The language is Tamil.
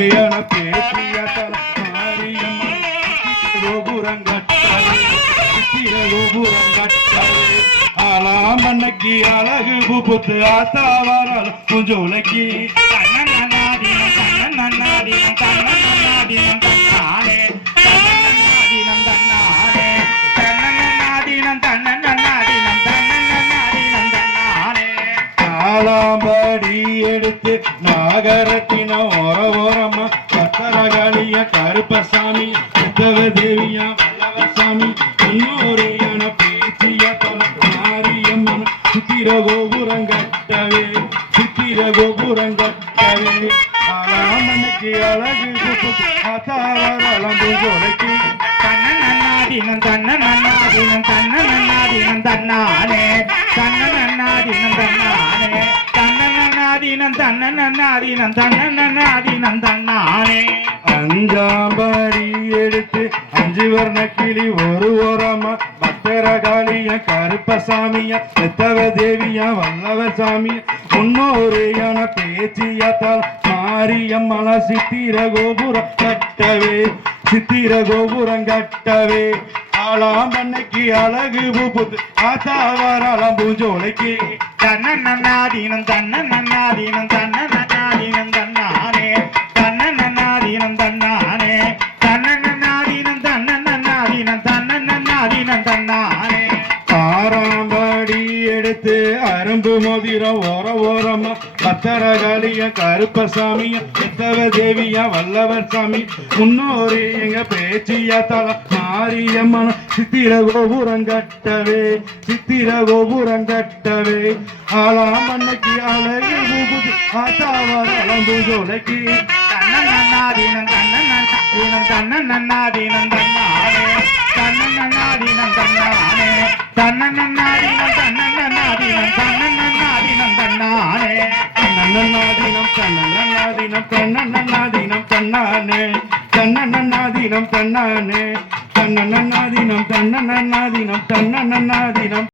ஒரேயான பேச்சியாத்தால் மாரியம்மன் கோபுரம் அழகு புப்புத்து ஆத்தாவாரால் கொஞ்சோலைக்கு தன்னன்னாதீனம் ஆலாம்படி எடுத்து நாகரத்தினம் ஓர ஓரமா பத்தரகாளிய கருப்பசாமி உத்தவ தேவியா வல்லவசாமி இன்னொருயான பேச்சிய மாரியம்மன் சித்திர கோபுரங்கட்டவே சித்திர கோபுரங்கட்டவே அழகு அத்தாவரளம்பு கொலைக்கு தன்னன்னாதீனம் தன்னன்னாதீனம் தன்னன்னாதீனம் தன்னன்னாதீனம் தன்னானே எடுத்து அஞ்சு வர்ண கிளி ஒரு ஓரமா பத்திரகாளிய கருப்பசாமிய செத்தவ தேவிய வல்லவ சாமிய. முன்னோரையான பேச்சியத்தால் மாரியம்மன சித்திர கோபுரம் கட்டவே சித்திர கோபுரம் கட்டவே. ஆளாம் பண்ணைக்கு அழகு புது ஆத்தாவாராளம் பூஞ்சோலைக்கு. தன்ன நன்னாதீனம் தன்ன நன்னாதீனம் தன்ன நன்னாதீனம் தன்னானே. தன்ன நன்னாதீனம் தன்னானே. தன்ன நன்னாதீனம் தன்ன நன்னாதீனம் தன்ன நன்னாதீனம் தன்னானே. பாராம்படி எடுத்து அரும்பு மோதிரம் ஓர ஓரமா. பத்தரகாளிய கருப்பசாமிய எத்தவ தேவியா வல்லவர் சாமி. முன்னோரே எங்க பேச்சியா தலா. மாரியம்மன் சித்திர கோபுரம் கட்டவே சித்திர கோபுரம் கட்டவே. ஆளாம் அன்னைக்கு அழகு பூபுது ஆத்தாவார் அலம்பு ஜோலைக்கு. தன்னன்னாதீனம் தன்னன்னாதீனம் தன்னன்னாதீனம் தன்னானே தன்னன்னாதீனம் தன்னானே தன்னன்னாதீனம் தன்னன்னாதீனம் தன்னன்னாதீனம் தன்னானே நன்னநாதீனம் தன்னநாதீனம் தன்னநாதீனம் தன்னானே தன்னநாதீனம் தன்னானே தன்னநாதீனம் தன்ன தன்னநாதீனம்